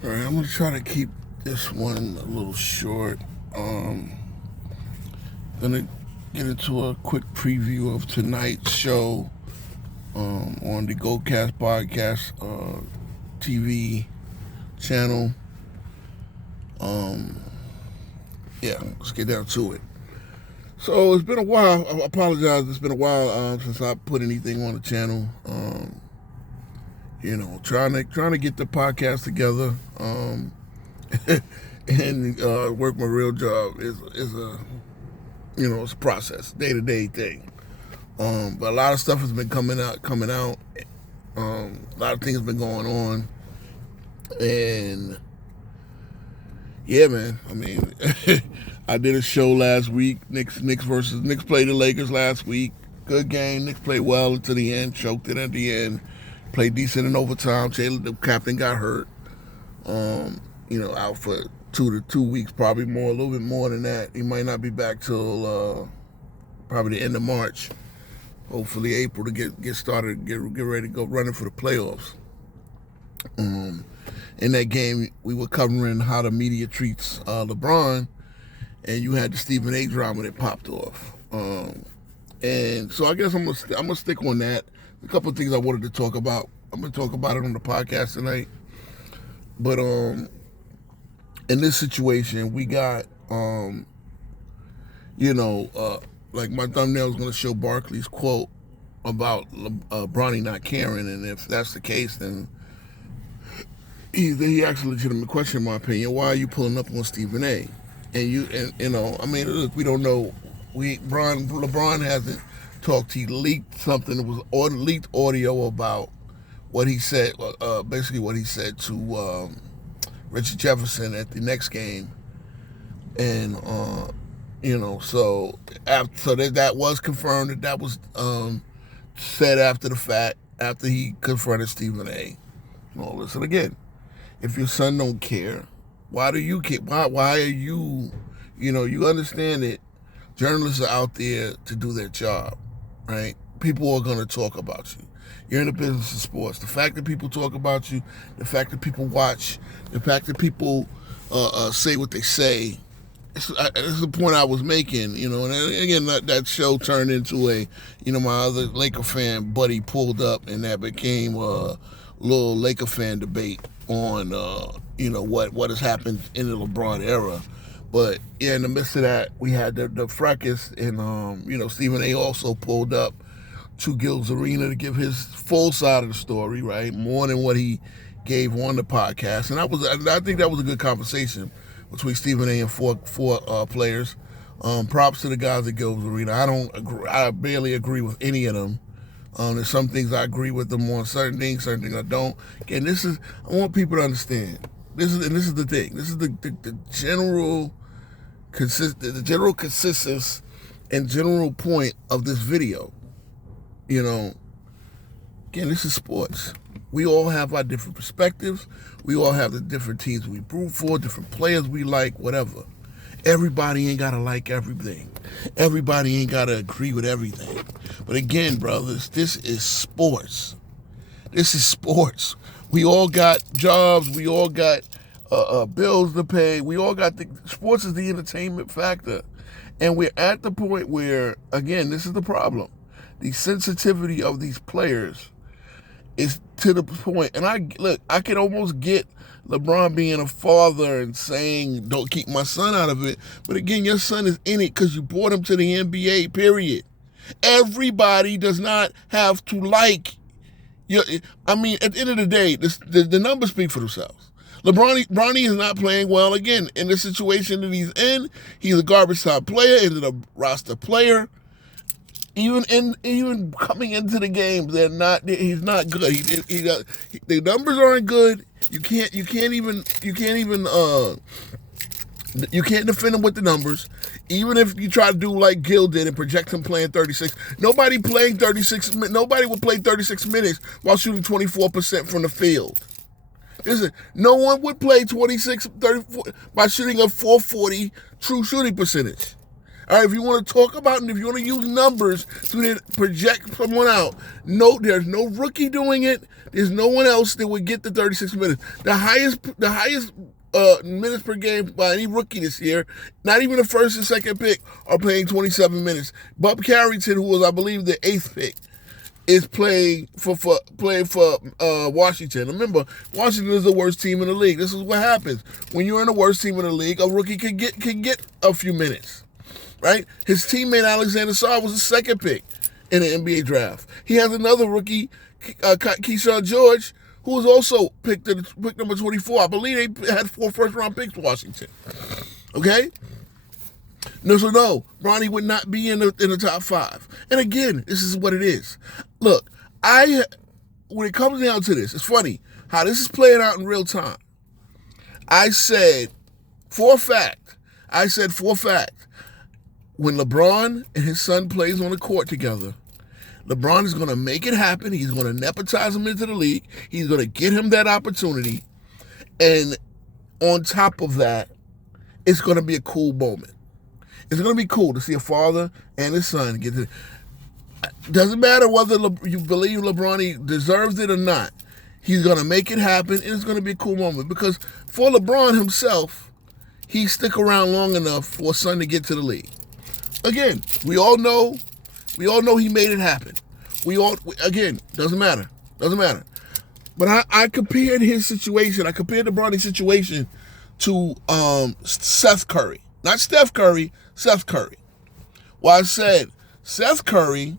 All right, I'm gonna try to keep this one a little short. Gonna get into a quick preview of tonight's show on the GoCast podcast TV channel. Um, yeah, let's get down to it. So it's been a while. I apologize. It's been a while since I put anything on the channel. Trying to get the podcast together. And work my real job is a it's a process, day to day thing. But a lot of stuff has been coming out. A lot of things have been going on, and yeah, man. I mean, I did a show last week. Knicks played the Lakers last week. Good game. Knicks played well until the end. Choked it at the end. Played decent in overtime. Taylor, the captain, got hurt. Out for 2 weeks, probably more, a little bit more than that. He might not be back till probably the end of March. Hopefully April to get started, get ready to go running for the playoffs. In that game, we were covering how the media treats LeBron, and you had the Stephen A. drama that popped off. And so I guess I'm gonna stick on that. A couple of things I wanted to talk about. I'm gonna talk about it on the podcast tonight. But in this situation, we got like my thumbnail is going to show Barkley's quote about Bronny not caring, and if that's the case, then he asked a legitimate question, in my opinion. Why are you pulling up on Stephen A? Look, we don't know. LeBron hasn't talked. He leaked something. It was leaked audio about what he said. Basically, what he said to Richard Jefferson at the next game, and that was confirmed. That was said after the fact, after he confronted Stephen A. Well, listen again. If your son don't care, why do you care? Why are you? You understand that journalists are out there to do their job, right? People are going to talk about you. You're in the business of sports. The fact that people talk about you, the fact that people watch, the fact that people say what they say, it's the point I was making, And again, that show turned into my other Laker fan buddy pulled up, and that became a little Laker fan debate on, what has happened in the LeBron era. But yeah, in the midst of that, we had the fracas, and Stephen A. also pulled up to Gil's Arena to give his full side of the story, right? More than what he gave on the podcast, and I think that was a good conversation between Stephen A. and four players. Props to the guys at Gil's Arena. I barely agree with any of them. There's some things I agree with them on, certain things I don't. Again, I want people to understand. This is the thing. This is the general consensus and general point of this video. Again, this is sports. We all have our different perspectives. We all have the different teams we root for, different players we like, whatever. Everybody ain't got to like everything. Everybody ain't got to agree with everything. But again, brothers, this is sports. This is sports. We all got jobs. We all got bills to pay. We all got sports is the entertainment factor. And we're at the point where, again, this is the problem. The sensitivity of these players is to the point, and I could almost get LeBron being a father and saying, don't keep my son out of it. But again, your son is in it because you brought him to the NBA, period. Everybody does not have to like at the end of the day, the numbers speak for themselves. Bronny is not playing well again. In the situation that he's in, he's a garbage time player, he's a roster player. Even coming into the game, he's not good. The numbers aren't good. You can't defend him with the numbers. Even if you try to do like Gil did and project him playing 36. Nobody would play 36 minutes while shooting 24% from the field. No one would play 34 by shooting a 440 true shooting percentage. All right, if you want to talk about and if you want to use numbers to then project someone out, no, there's no rookie doing it. There's no one else that would get the 36 minutes. The highest minutes per game by any rookie this year, not even the first and second pick, are playing 27 minutes. Bub Carrington, who was, I believe, the 8th pick, is playing for Washington. Remember, Washington is the worst team in the league. This is what happens when you're in the worst team in the league. A rookie can get a few minutes, right? His teammate Alexander Sarr was the 2nd pick in the NBA draft. He has another rookie, Keyshawn George, who was also pick number 24. I believe they had 4 first-round picks for Washington. Okay? No, Bronny would not be in the top 5. And again, this is what it is. Look, when it comes down to this, it's funny how this is playing out in real time. I said for a fact, when LeBron and his son plays on the court together, LeBron is going to make it happen. He's going to nepotize him into the league. He's going to get him that opportunity. And on top of that, it's going to be a cool moment. It's going to be cool to see a father and his son get to. Doesn't matter whether you believe LeBron deserves it or not. He's going to make it happen, and it's going to be a cool moment. Because for LeBron himself, he stick around long enough for a son to get to the league. Again, we all know he made it happen. Doesn't matter. But I compared his situation, I compared the Bronny situation to Seth Curry. Not Steph Curry, Seth Curry. Well, I said Seth Curry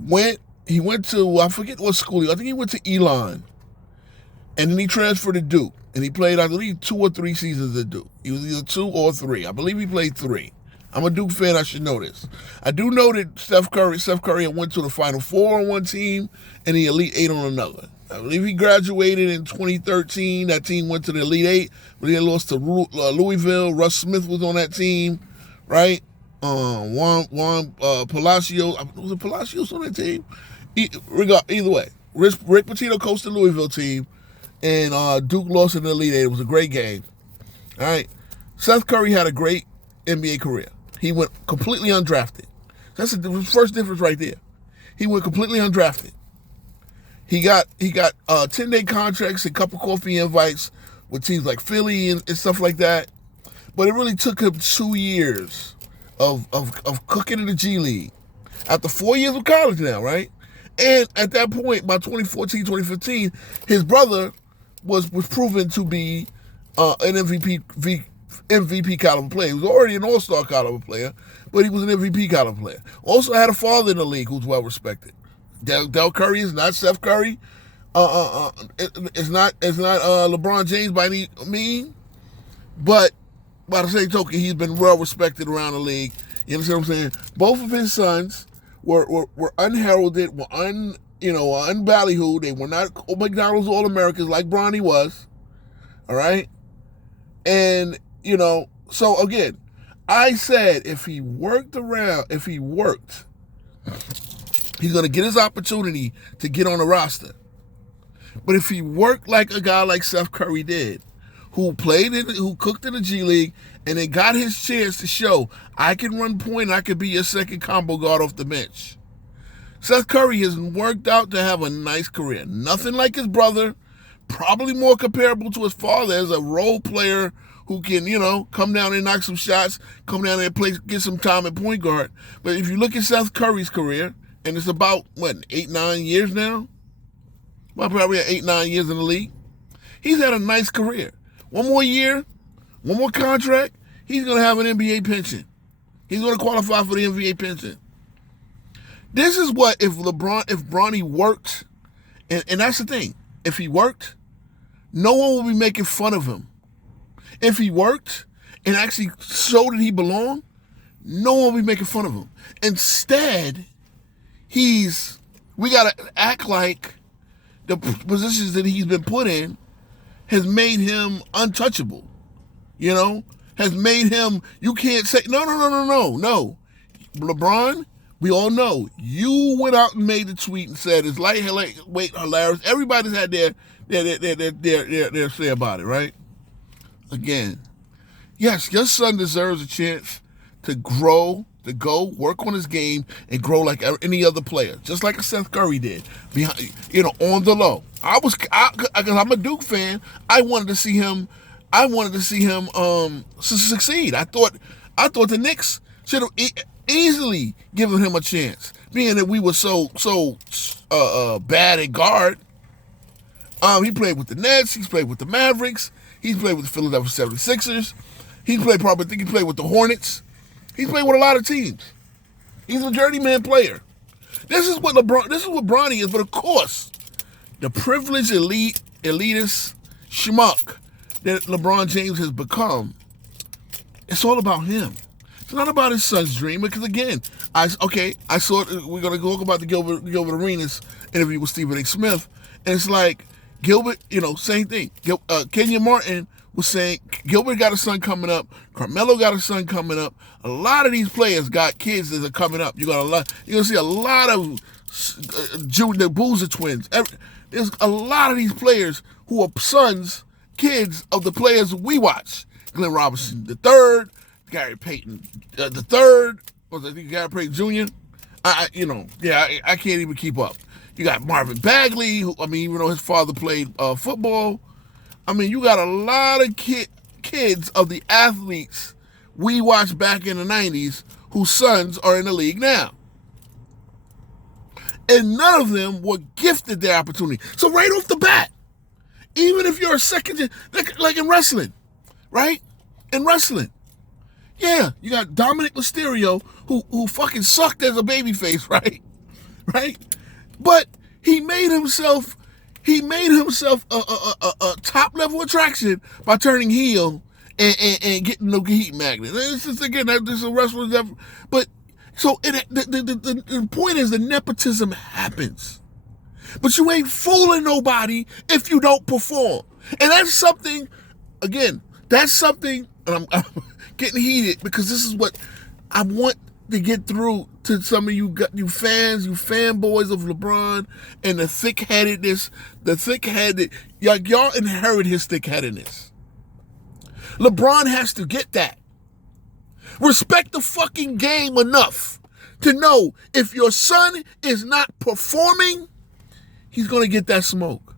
went to, I forget what school, I think he went to Elon. And then he transferred to Duke. And he played, I believe, 2 or 3 seasons at Duke. He was either 2 or 3. I believe he played 3. I'm a Duke fan, I should know this. I do know that Steph Curry went to the Final Four on one team and the Elite 8 on another. I believe he graduated in 2013. That team went to the Elite 8, but they lost to Louisville. Russ Smith was on that team, right? Juan Palacios. Was it Palacios on that team? Either way, Rick Pitino coached the Louisville team, and Duke lost in the Elite 8. It was a great game. All right. Seth Curry had a great NBA career. He went completely undrafted. That's the first difference right there. He went completely undrafted. He got 10-day contracts and cup of coffee invites with teams like Philly and stuff like that. But it really took him 2 years of cooking in the G League. After 4 years of college now, right? And at that point, by 2014, 2015, his brother was proven to be an MVP caliber player. He was already an all-star caliber player, but he was an MVP caliber player. Also had a father in the league who's well respected. Del Curry is not Steph Curry. It's not LeBron James by any means, but by the same token, he's been well respected around the league. You understand what I'm saying? Both of his sons were unheralded, were unballyhooed. They were not McDonald's All-Americans like Bronny was. All right? And, so again, I said if he worked, he's going to get his opportunity to get on the roster. But if he worked like a guy like Steph Curry did, who cooked in the G League, and then got his chance to show, I can run point, I can be your second combo guard off the bench. Seth Curry has worked out to have a nice career. Nothing like his brother, probably more comparable to his father as a role player who can, come down and knock some shots, come down there and play, get some time at point guard. But if you look at Seth Curry's career, and it's about, 8-9 years now? Well, probably 8-9 years in the league. He's had a nice career. One more year, one more contract, he's going to have an NBA pension. He's going to qualify for the NBA pension. This is what, if Bronny worked, and that's the thing, if he worked, no one will be making fun of him. If he worked and actually showed that he belonged, no one will be making fun of him. Instead, we got to act like the positions that he's been put in has made him untouchable, has made him, you can't say, no. LeBron, we all know, you went out and made the tweet and said it's lightweight, hilarious. Everybody's had their say about it, right? Again, yes, your son deserves a chance to grow, to go work on his game and grow like any other player, just like Seth Curry did, behind, on the low. Because I'm a Duke fan, I wanted to see him. Succeed. I thought the Knicks should have easily given him a chance, being that we were so bad at guard. He played with the Nets. He's played with the Mavericks. He's played with the Philadelphia 76ers. He played with the Hornets. He's played with a lot of teams. He's a journeyman player. This is what Bronny is, but of course, the privileged elitist schmuck that LeBron James has become, it's all about him. It's not about his son's dream, because again, I saw it. We're gonna talk about the Gilbert Arenas interview with Stephen A. Smith, and it's like Gilbert, same thing. Kenya Martin was saying Gilbert got a son coming up, Carmelo got a son coming up. A lot of these players got kids that are coming up. You're gonna see a lot of the Boozer twins. There's a lot of these players who are kids of the players we watch. Glenn Robinson III, Gary Payton III, Gary Payton Jr. I can't even keep up. You got Marvin Bagley, who, even though his father played football, you got a lot of kids of the athletes we watched back in the 90s whose sons are in the league now. And none of them were gifted their opportunity. So right off the bat, even if you're a second, like in wrestling, right? In wrestling, yeah, you got Dominic Mysterio, who fucking sucked as a babyface, right? Right? But he made himself a top level attraction by turning heel and getting the heat magnet. This is again, this is a wrestler, but so the point is the nepotism happens. But you ain't fooling nobody if you don't perform. And that's something, and I'm getting heated because this is what I want to get through to some of you fans, you fanboys of LeBron, and the thick-headedness, y'all inherit his thick-headedness. LeBron has to get that. Respect the fucking game enough to know if your son is not performing, he's going to get that smoke.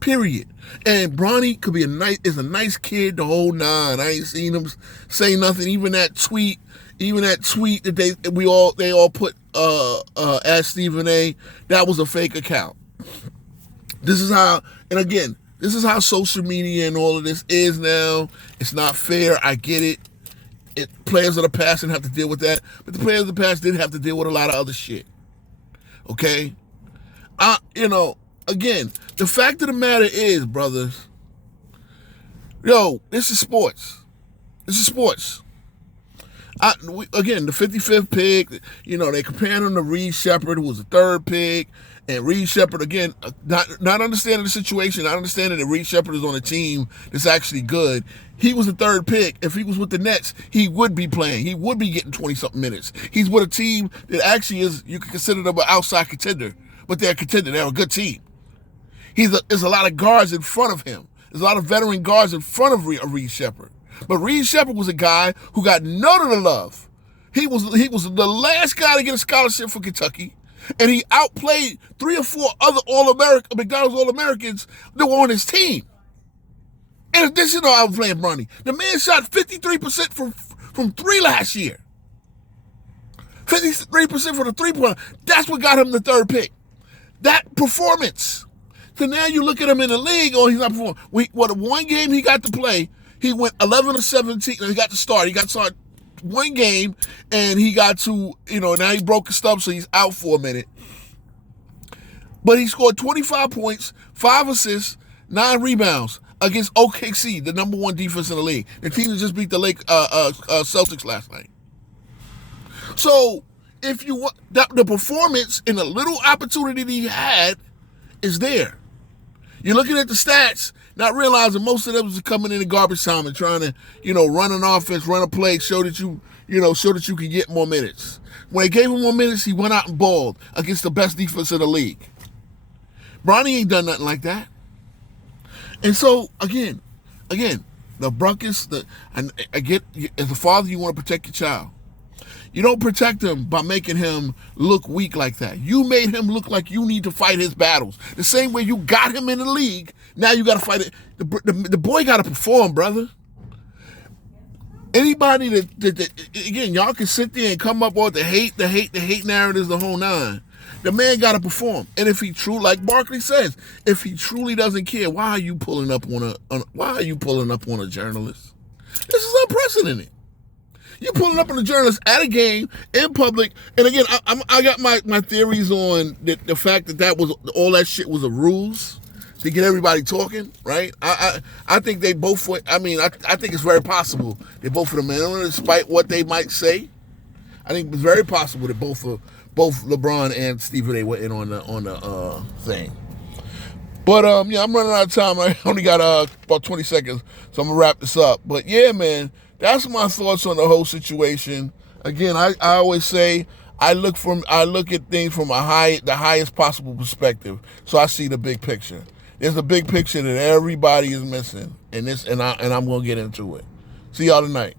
Period. And Bronny could be is a nice kid the whole nine. I ain't seen him say nothing. Even that tweet that they all put at Stephen A. That was a fake account. This is how social media and all of this is now. It's not fair. I get it. Players of the past didn't have to deal with that, but the players of the past did have to deal with a lot of other shit. Okay? Again, the fact of the matter is, brothers, this is sports. This is sports. The 55th pick, they comparing him to Reed Shepherd, who was the third pick. And Reed Shepherd, again, not understanding the situation, not understanding that Reed Shepherd is on a team that's actually good. He was the third pick. If he was with the Nets, he would be playing. He would be getting 20-something minutes. He's with a team that actually you could consider them an outside contender. But they're a contender. They're a good team. There's a lot of guards in front of him. There's a lot of veteran guards in front of Reed Shepherd. But Reed Shepherd was a guy who got none of the love. He was the last guy to get a scholarship for Kentucky. And he outplayed 3 or 4 other McDonald's All-Americans that were on his team. In addition to outplaying Bronny, the man shot 53% from 3 last year. 53% for the 3-point. That's what got him the third pick. That performance. So now you look at him in the league, he's not performing. The one game he got to play, he went 11 or 17. He got to start. He got to start one game, and he got to, now he broke his stump, so he's out for a minute. But he scored 25 points, 5 assists, 9 rebounds against OKC, the number 1 defense in the league. The team that just beat the Celtics last night. So if you want the performance and the little opportunity that he had is there. You're looking at the stats, not realizing most of them was coming in garbage time and trying to, run an offense, run a play, show that you can get more minutes. When they gave him more minutes, he went out and balled against the best defense in the league. Bronny ain't done nothing like that. And so again, the Bruckers, I get, as a father, you want to protect your child. You don't protect him by making him look weak like that. You made him look like you need to fight his battles. The same way you got him in the league, now you got to fight it. The boy got to perform, brother. Anybody that again, y'all can sit there and come up with the hate narratives, the whole nine. The man got to perform, and if he like Barkley says, if he truly doesn't care, why are you pulling up on a journalist? This is unprecedented. You're pulling up on a journalist at a game in public, and again, I got my theories on the fact that was all that shit was a ruse to get everybody talking, right? I think they both. I think it's very possible that both of them, despite what they might say, I think it's very possible that both LeBron and Stephen A were in on the thing. But yeah, I'm running out of time. I only got about 20 seconds, so I'm gonna wrap this up. But yeah, man, that's my thoughts on the whole situation. Again, I always say I look at things from the highest possible perspective, so I see the big picture. There's a big picture that everybody is missing, and I'm gonna get into it. See y'all tonight.